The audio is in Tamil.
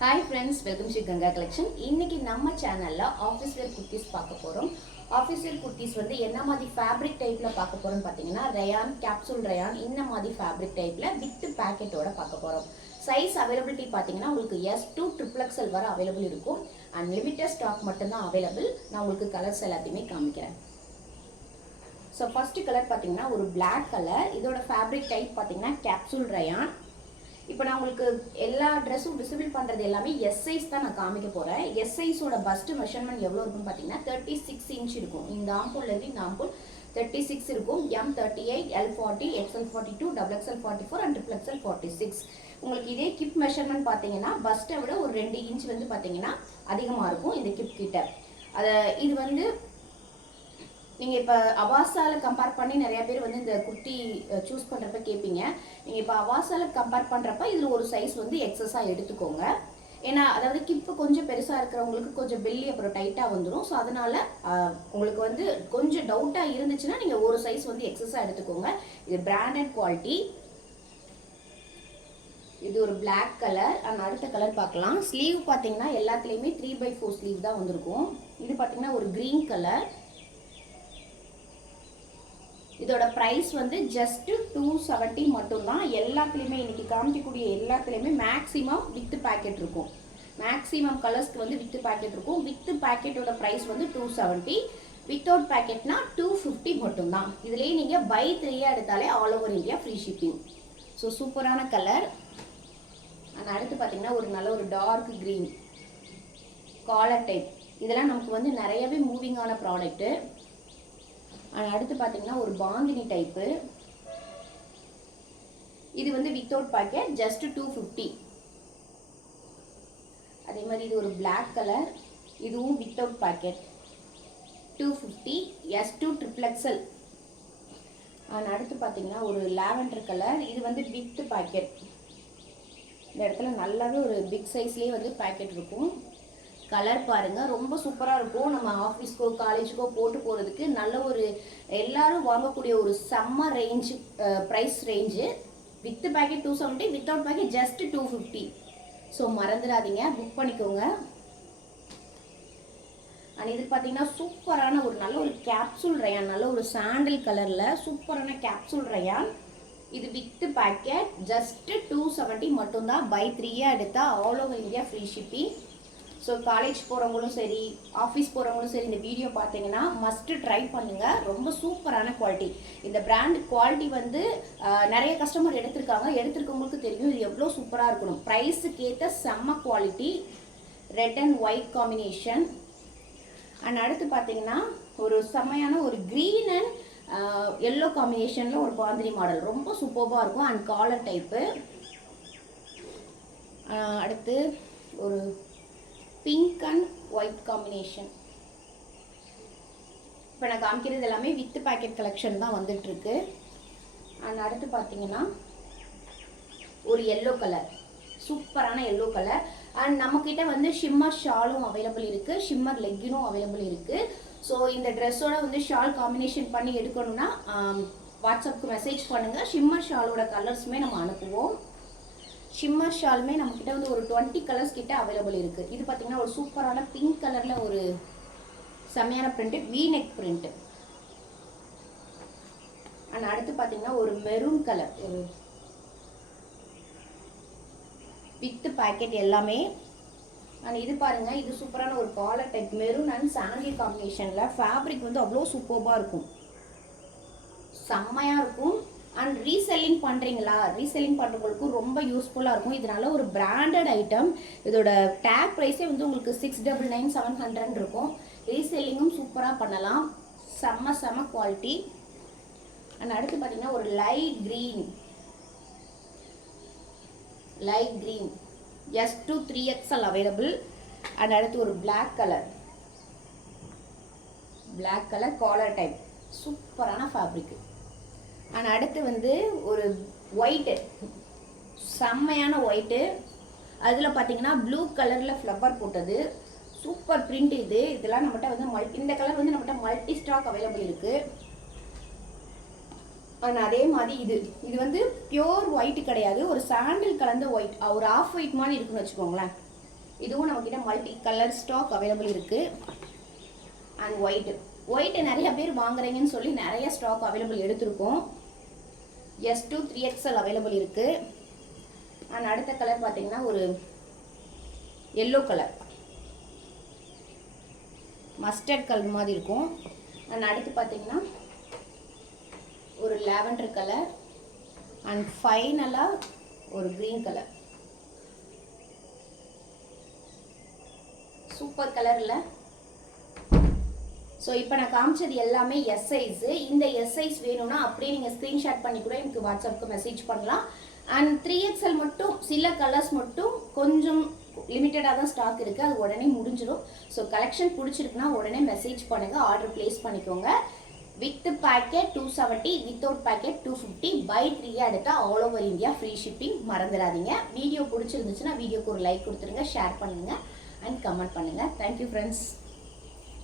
Hi friends, welcome to Ganga Collection. இன்னைக்கு நம்ம சேனல்ல ஆபீஸ் வேர் குர்த்திஸ் பார்க்க போறோம். ஆபீஸ் வேர் குர்த்திஸ் வந்து என்ன மாதிரி ஃபேப்ரிக் டைப்ல பார்க்க போறோம் பாத்தீங்கன்னா ரயான், கேப்சூல் ரயான் இந்த மாதிரி ஃபேப்ரிக் டைப்ல வித் பாக்கெட்டோட பார்க்க போறோம். சைஸ் அவைலபிலிட்டி பாத்தீங்கன்னா உங்களுக்கு S to XXL வரை அவைலபிள் இருக்கும். அண்ட் லிமிட்டட் ஸ்டாக் மட்டும் தான் அவைலபிள். நான் உங்களுக்கு கலர்ஸ் எல்லாத்தையுமே காமிக்கிறேன். ஸோ ஃபர்ஸ்ட் கலர் பார்த்தீங்கன்னா ஒரு பிளாக் கலர். இதோட ஃபேப்ரிக் டைப் பார்த்தீங்கன்னா கேப்சூல் ரயான். இப்போ நான் உங்களுக்கு எல்லா ட்ரெஸ்ஸும் விசிபிள் பண்ணுறது எல்லாமே எஸ் சைஸ் தான் நான் காமிக்க போகிறேன். எஸ் சைஸோட பஸ்ட் மெஷர்மெண்ட் எவ்வளோ இருக்குன்னு பார்த்தீங்கன்னா 36 இன்ச் இருக்கும். இந்த ஆம்பூல்லேருந்து இந்த ஆம்பூல் 36 இருக்கும். M38, L40, XL42, XXL 44 and XXL 46. உங்களுக்கு இதே கிப் மெஷர்மெண்ட் பார்த்தீங்கன்னா பஸ்ட்டை விட ஒரு 2 இன்ச் வந்து பார்த்தீங்கன்னா அதிகமாக இருக்கும் இந்த கிப் கிட்ட. இது வந்து நீங்கள் இப்போ அவாசால கம்பேர் பண்ணி நிறைய பேர் வந்து இந்த குர்த்தி சூஸ் பண்ணுறப்ப கேட்பீங்க. நீங்கள் இப்போ அவாசால கம்பேர் பண்ணுறப்ப இதில் ஒரு சைஸ் வந்து எக்ஸஸாக எடுத்துக்கோங்க. ஏன்னா அதாவது கிப்பு கொஞ்சம் பெருசாக இருக்கிறவங்களுக்கு கொஞ்சம் பெல்லி அப்புறம் டைட்டாக வந்துடும். ஸோ அதனால் உங்களுக்கு வந்து கொஞ்சம் டவுட்டாக இருந்துச்சுன்னா நீங்கள் ஒரு சைஸ் வந்து எக்ஸஸாக எடுத்துக்கோங்க. இது பிராண்டட் குவாலிட்டி. இது ஒரு பிளாக் கலர். அண்ட் அடுத்த கலர் பார்க்கலாம். ஸ்லீவ் பார்த்தீங்கன்னா எல்லாத்துலேயுமே 3/4 ஸ்லீவ் தான் வந்திருக்கும். இது பார்த்தீங்கன்னா ஒரு க்ரீன் கலர். இதோட ப்ரைஸ் வந்து ஜஸ்ட் 270 மட்டும்தான். எல்லாத்துலேயுமே இன்னைக்கு காமிக்கக்கூடிய எல்லாத்துலேயுமே மேக்ஸிமம் வித் பேக்கெட் இருக்கும். மேக்ஸிமம் கலர்ஸ்க்கு வந்து வித் பேக்கெட் இருக்கும். வித் பேக்கெட்டோட ப்ரைஸ் வந்து 270. வித்தவுட் பேக்கெட்னா 250 மட்டும்தான். இதுலேயே நீங்கள் பை 3 எடுத்தாலே all over India free shipping. So சூப்பரான கலர். அண்ட் அடுத்து பார்த்தீங்கன்னா ஒரு நல்ல ஒரு டார்க் க்ரீன் காலர் டைப். இதெல்லாம் நமக்கு வந்து நிறையவே மூவிங்கான ப்ராடக்ட்டு. அடுத்து பார்த்தீங்கன்னா ஒரு பாந்தினி டைப்பு. இது வந்து வித்தவுட் பேக்கெட் ஜஸ்ட் 250. அதே மாதிரி இது ஒரு பிளாக் கலர். இதுவும் without packet 250. S to XXL. அடுத்து பார்த்தீங்கன்னா ஒரு லாவெண்டர் கலர். இது வந்து வித் பேக்கெட். இந்த இடத்துல நல்லாவே ஒரு பிக் சைஸ்லேயே வந்து பேக்கெட் இருக்கும். கலர் பாருங்கள், ரொம்ப சூப்பராக இருக்கும். நம்ம ஆஃபீஸ்க்கோ காலேஜுக்கோ போட்டு போகிறதுக்கு நல்ல ஒரு எல்லாரும் வாங்கக்கூடிய ஒரு செம்ம range price range. With packet 270, without packet just 250. So மறந்துடாதீங்க, புக் பண்ணிக்கோங்க. அண்ட் இது பார்த்தீங்கன்னா சூப்பரான ஒரு நல்ல ஒரு கேப்சூல் ரயான். நல்ல ஒரு சாண்டில் கலரில் சூப்பரான கேப்சூல் ரயான். இது வித் பேக்கெட் ஜஸ்ட் 270 மட்டும்தான். பை 3 எடுத்தால் all over India free shipping. So college போகிறவங்களும் சரி, ஆஃபீஸ் போகிறவங்களும் சரி, இந்த வீடியோ பார்த்தீங்கன்னா மஸ்ட்டு ட்ரை பண்ணுங்கள். ரொம்ப சூப்பரான குவாலிட்டி. இந்த பிராண்ட் குவாலிட்டி வந்து நிறைய கஸ்டமர் எடுத்திருக்கவங்களுக்கு தெரியும் இது எவ்வளோ சூப்பராக இருக்கணும். ப்ரைஸுக்கு ஏற்ற செம்ம quality. Red and white combination. And அடுத்து பார்த்தீங்கன்னா ஒரு செம்மையான ஒரு க்ரீன் அண்ட் எல்லோ காம்பினேஷனில் ஒரு பாந்தினி மாடல். ரொம்ப சூப்பராக இருக்கும். And collar type. அடுத்து ஒரு பிங்க் அண்ட் ஒயிட் காம்பினேஷன். இப்போ நான் காமிக்கிறது எல்லாமே வித் பேக்கெட் கலெக்ஷன் தான் வந்துட்டுருக்கு. அண்ட் அடுத்து பார்த்தீங்கன்னா ஒரு எல்லோ கலர், சூப்பரான எல்லோ கலர். அண்ட் நம்மக்கிட்ட வந்து ஷிம்மர் ஷாலும் அவைலபிள் இருக்குது, ஷிம்மர் லெக்கினும் அவைலபிள் இருக்குது. ஸோ இந்த ட்ரெஸ்ஸோட வந்து ஷால் காம்பினேஷன் பண்ணி எடுக்கணும்னா வாட்ஸ்அப்புக்கு மெசேஜ் பண்ணுங்கள். ஷிம்மர் ஷாலோட கலர்ஸுமே நம்ம அனுப்புவோம். ஷிம்மர் ஷாலுமே நம்மக்கிட்ட வந்து ஒரு 20 கலர்ஸ் கிட்ட அவைலபிள் இருக்குது. இது பார்த்தீங்கன்னா ஒரு சூப்பரான பிங்க் கலரில் ஒரு செம்மையான print, V neck print. And அடுத்து பார்த்தீங்கன்னா ஒரு மெரூன் கலர், ஒரு வித் பேக்கெட் எல்லாமே. அண்ட் இது பாருங்கள், இது சூப்பரான ஒரு collar type maroon and sandal காம்பினேஷனில். ஃபேப்ரிக் வந்து அவ்வளோ சூப்பராக இருக்கும், செம்மையாக இருக்கும். அண்ட் ரீசெல்லிங் பண்ணுறீங்களா, ரீசெல்லிங் பண்ணுறவங்களுக்கும் ரொம்ப யூஸ்ஃபுல்லாக இருக்கும். இதனால ஒரு பிராண்டட் ஐட்டம். இதோட டேக் ப்ரைஸே வந்து உங்களுக்கு 699, 700 இருக்கும். ரீசெல்லிங்கும் சூப்பராக பண்ணலாம். செம்ம குவாலிட்டி. அண்ட் அடுத்து பார்த்தீங்கன்னா ஒரு light green S to 3XL available. And அடுத்து ஒரு பிளாக் கலர் காலர் டைப், சூப்பரான ஃபேப்ரிக். அண்ட் அடுத்து வந்து ஒரு ஒயிட்டு, செம்மையான ஒயிட்டு. அதில் பார்த்தீங்கன்னா ப்ளூ கலரில் ஃப்ளவர் போட்டது, சூப்பர் பிரிண்ட். இதெல்லாம் நம்மகிட்ட வந்து இந்த கலர் வந்து நம்மகிட்ட மல்டி ஸ்டாக் அவைலபிள் இருக்குது. அண்ட் அதே மாதிரி இது வந்து பியோர் ஒயிட் கிடையாது, ஒரு சாண்டில் கலந்த ஒயிட், ஒரு ஆஃப் ஒயிட் மாதிரி இருக்குன்னு வச்சுக்கோங்களேன். இதுவும் நம்மக்கிட்ட மல்டி கலர் ஸ்டாக் அவைலபிள் இருக்குது. அண்ட் ஒயிட்டு நிறைய பேர் வாங்குறீங்கன்னு சொல்லி நிறைய ஸ்டாக் அவைலபிள் எடுத்திருக்கோம். S2 3XL அவைலபிள் இருக்குது. அண்ட் அடுத்த கலர் பார்த்தீங்கன்னா ஒரு எல்லோ கலர், மஸ்டர்ட் கலர் மாதிரி இருக்கும். அண்ட் அடுத்து பார்த்தீங்கன்னா ஒரு லாவெண்டர் கலர். அண்ட் ஃபைனலாக ஒரு க்ரீன் கலர். சூப்பர் கலரில். ஸோ இப்போ நான் காமிச்சது எல்லாமே எஸ் சைஸு. இந்த எஸ் சைஸ் வேணும்னா அப்படியே நீங்கள் ஸ்க்ரீன்ஷாட் பண்ணி கூட எனக்கு வாட்ஸ்அப்புக்கு மெசேஜ் பண்ணலாம். அண்ட் 3XL மட்டும் சில கலர்ஸ் மட்டும் கொஞ்சம் லிமிட்டடாக தான் ஸ்டாக் இருக்குது, அது உடனே முடிஞ்சிடும். ஸோ கலெக்ஷன் பிடிச்சிருக்குன்னா உடனே மெசேஜ் பண்ணுங்கள், ஆர்டர் ப்ளேஸ் பண்ணிக்கோங்க. With packet 270, without packet 250. Buy 3 எடுத்தால் all over India free shipping. மறந்துடாதீங்க. வீடியோ பிடிச்சிருந்துச்சுன்னா வீடியோக்கு ஒரு லைக் கொடுத்துருங்க, ஷேர் பண்ணுங்கள் அண்ட் கமெண்ட் பண்ணுங்கள். Thank you friends.